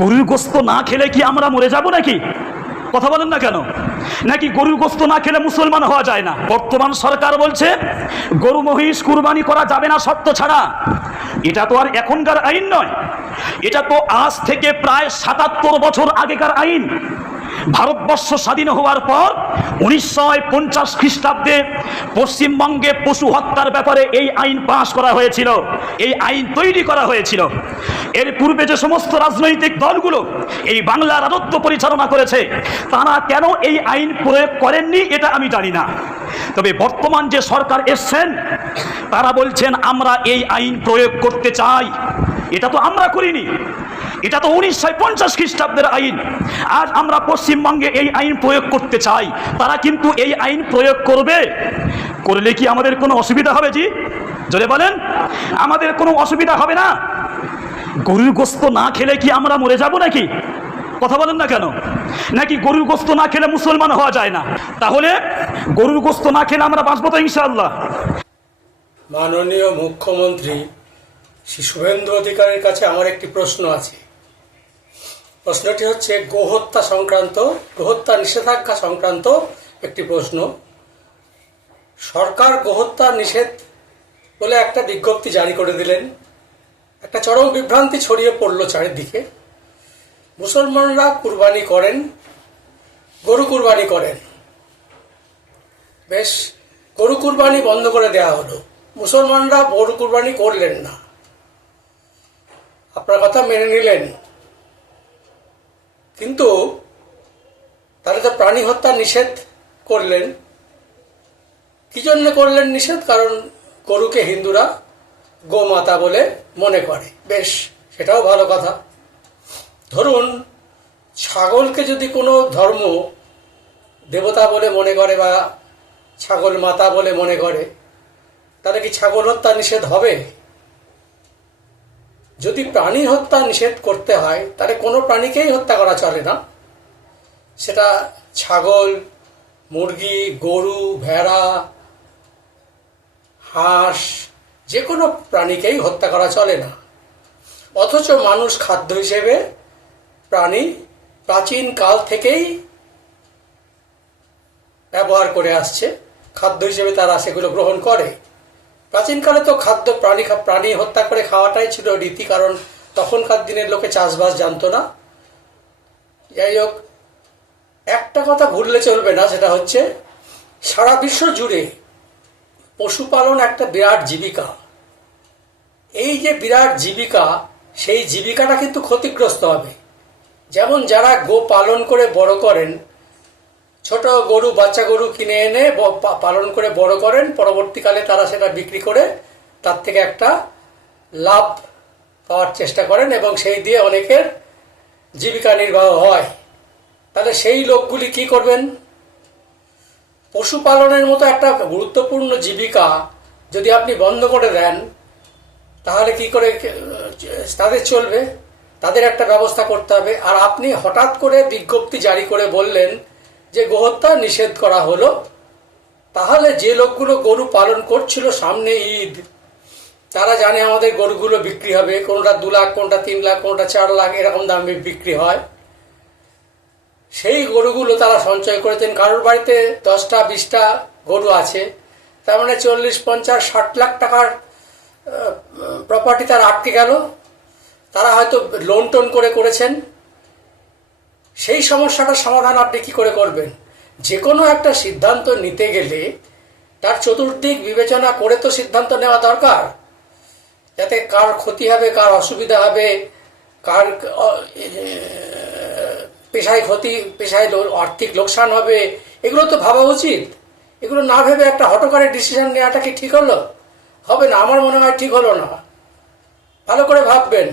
গরুর গোস্ত না খেলে কি আমরা মরে যাব নাকি? কথা বলেন না কেন? নাকি গরুর গোস্ত না খেলে মুসলমান হওয়া যায় না? বর্তমান সরকার বলছে গরু মহিষ কুরবানি করা যাবে না শর্ত ছাড়া। এটা তো আর এখনকার আইন নয়, এটা তো আজ থেকে প্রায় ৭৭ বছর আগেকার আইন। ভারতবর্ষ স্বাধীন হওয়ার পর ১৯৫০ খ্রিস্টাব্দে পশ্চিমবঙ্গে পশু হত্যার ব্যাপারে এই আইন পাশ করা হয়েছিল, এই আইন তৈরি করা হয়েছিল। এর পূর্বে যে সমস্ত রাজনৈতিক দলগুলো এই বাংলার রাজত্ব পরিচালনা করেছে তারা কেন এই আইন প্রয়োগ করেননি এটা আমি জানি না। তবে বর্তমান যে সরকার এসছেন তারা বলছেন আমরা এই আইন প্রয়োগ করতে চাই। এটা তো আমরা করিনি, এটা তো ১৯৫০ খ্রিস্টাব্দের আইন। আজ আমরা পশ্চিমবঙ্গে এই আইন প্রয়োগ করতে চাই, তারা কিন্তু এই আইন প্রয়োগ করবে। করলে কি আমাদের কোনো অসুবিধা হবে? জি জোরে বলেন, আমাদের কোনো অসুবিধা হবে না? গরুর গোস্ত না খেলে কি আমরা মরে যাব নাকি? কথা বলেন না কেন? নাকি গরুর গোস্ত না খেলে মুসলমান হওয়া যায় না? তাহলে গরুর গোস্ত না খেলে আমরা বাঁচবো তো ইনশাআল্লাহ। মাননীয় মুখ্যমন্ত্রী শ্রী শুভেন্দু অধিকারীর কাছে আমার একটি প্রশ্ন আছে। প্রশ্নটি হচ্ছে গোহত্যা নিষেধাজ্ঞা সংক্রান্ত একটি প্রশ্ন। সরকার গোহত্যা নিষেধ বলে একটা বিজ্ঞপ্তি জারি করে দিলেন, একটা চরম বিভ্রান্তি ছড়িয়ে পড়লো চারিদিকে। মুসলমানরা কুরবানি করেন, গরু কুরবানি করেন, বেশ, গরু কুরবানি বন্ধ করে দেওয়া হলো, মুসলমানরা গরু কুরবানি করলেন না। আপনার কথা মেনে নিলেন, কিন্তু তাহলে তো প্রাণী হত্যা নিষেধ করলেন। কি জন্য করলেন নিষেধ? কারণ গরুকে হিন্দুরা গোমাতা বলে মনে করে। বেশ, সেটাও ভালো কথা। ধরুন ছাগলকে যদি কোনো ধর্ম দেবতা বলে মনে করে বা ছাগল মাতা বলে মনে করে, তাহলে কি ছাগল হত্যা নিষেধ হবে? যদি প্রাণী হত্যা নিষেধ করতে হয় তাহলে কোনো প্রাণীকেই হত্যা করা চলে না। সেটা ছাগল, মুরগি, গরু, ভেড়া, হাঁস, যে কোনো প্রাণীকেই হত্যা করা চলে না। অথচ মানুষ খাদ্য হিসেবে প্রাণী প্রাচীন কাল থেকেই ব্যবহার করে আসছে, খাদ্য হিসেবে তারা সেগুলো গ্রহণ করে। প্রাচীনকালে তো প্রাণী হত্যা করে খাওয়াটাই ছিল রীতি, কারণ তখনকার দিনের লোকে চাষবাস জানতো না। যাই হোক, একটা কথা ভুললে চলবে না, সেটা হচ্ছে সারা বিশ্ব জুড়ে পশুপালন একটা বিরাট জীবিকা। এই যে বিরাট জীবিকা, সেই জীবিকাটা কিন্তু ক্ষতিগ্রস্ত হবে। যেমন যারা গো পালন করে বড় করেন, ছোট গরু, বাচ্চা গরু কিনে এনে পালন করে বড় করেন, পরবর্তীকালে তারা সেটা বিক্রি করে তার থেকে একটা লাভ পাওয়ার চেষ্টা করেন এবং সেই দিয়ে অনেকের জীবিকা নির্বাহ হয়। তাহলে সেই লোকগুলি কি করবেন? পশুপালনের মতো একটা গুরুত্বপূর্ণ জীবিকা যদি আপনি বন্ধ করে দেন, তাহলে কি করে তাদের চলবে? তাদের একটা ব্যবস্থা করতে হবে। আর আপনি হঠাৎ করে বিজ্ঞপ্তি জারি করে বললেন যে গোহত্যা নিষেধ করা হলো, তাহলে যে লোকগুলো গরু পালন করছিল, সামনে ঈদ, তারা জানে আমাদের গরুগুলো বিক্রি হবে, কোনটা 2 লাখ, কোনটা 3 লাখ, কোনটা 4 লাখ, এরকম দামে বিক্রি হয়। সেই গরুগুলো তারা সঞ্চয় করেছেন। কারোর বাড়িতে 10টা 20টা গরু আছে, তার মানে 40, 50, 60 লাখ টাকার প্রপার্টি তার আটকে গেল। তারা হয়তো লোন টোন করেছেন। সেই সমস্যাটার সমাধান আপনি কি করে করবেন? যে কোনো একটা সিদ্ধান্ত নিতে গেলে তার চতুর্দিক বিবেচনা করে তো সিদ্ধান্ত নেওয়া দরকার, যাতে কার ক্ষতি হবে, কার অসুবিধা হবে, কার পেশায় আর্থিক লোকসান হবে, এগুলো তো ভাবা উচিত। এগুলো না ভেবে একটা হঠকারী ডিসিশন নেওয়াটা কি ঠিক হলো? হবে না, আমার মনে হয় ঠিক হলো না। ভালো করে ভাববেন।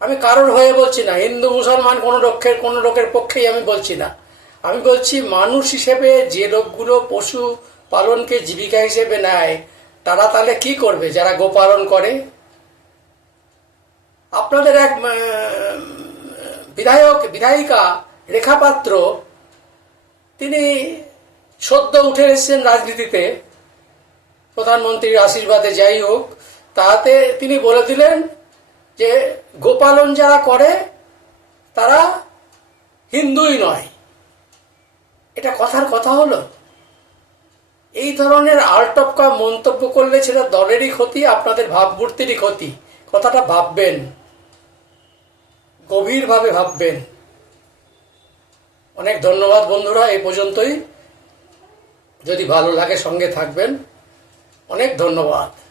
আমি কারোর হয়ে বলছি না, হিন্দু মুসলমান কোনো লোকের পক্ষেই আমি বলছি না। আমি বলছি মানুষ হিসেবে যে লোকগুলো পশু পালনকে জীবিকা হিসেবে নেয়, তারা তাহলে কি করবে? যারা গোপালন করে। আপনাদের এক বিধায়িকা রেখা পাত্র, তিনি সদ্য উঠে এসেছেন রাজনীতিতে, প্রধানমন্ত্রীর আশীর্বাদে যাই হোক, তাতে তিনি বলে দিলেন যে গোপালন যারা করে তারা হিন্দুই নয়। এটা কথার কথা হলো? এই ধরনের আলটপকা মন্তব্য করলে সেটা দলেরই ক্ষতি, আপনাদের ভাবমূর্তিরই ক্ষতি। কথাটা ভাববেন, গভীরভাবে ভাববেন। অনেক ধন্যবাদ বন্ধুরা, এই পর্যন্তই। যদি ভালো লাগে সঙ্গে থাকবেন। অনেক ধন্যবাদ।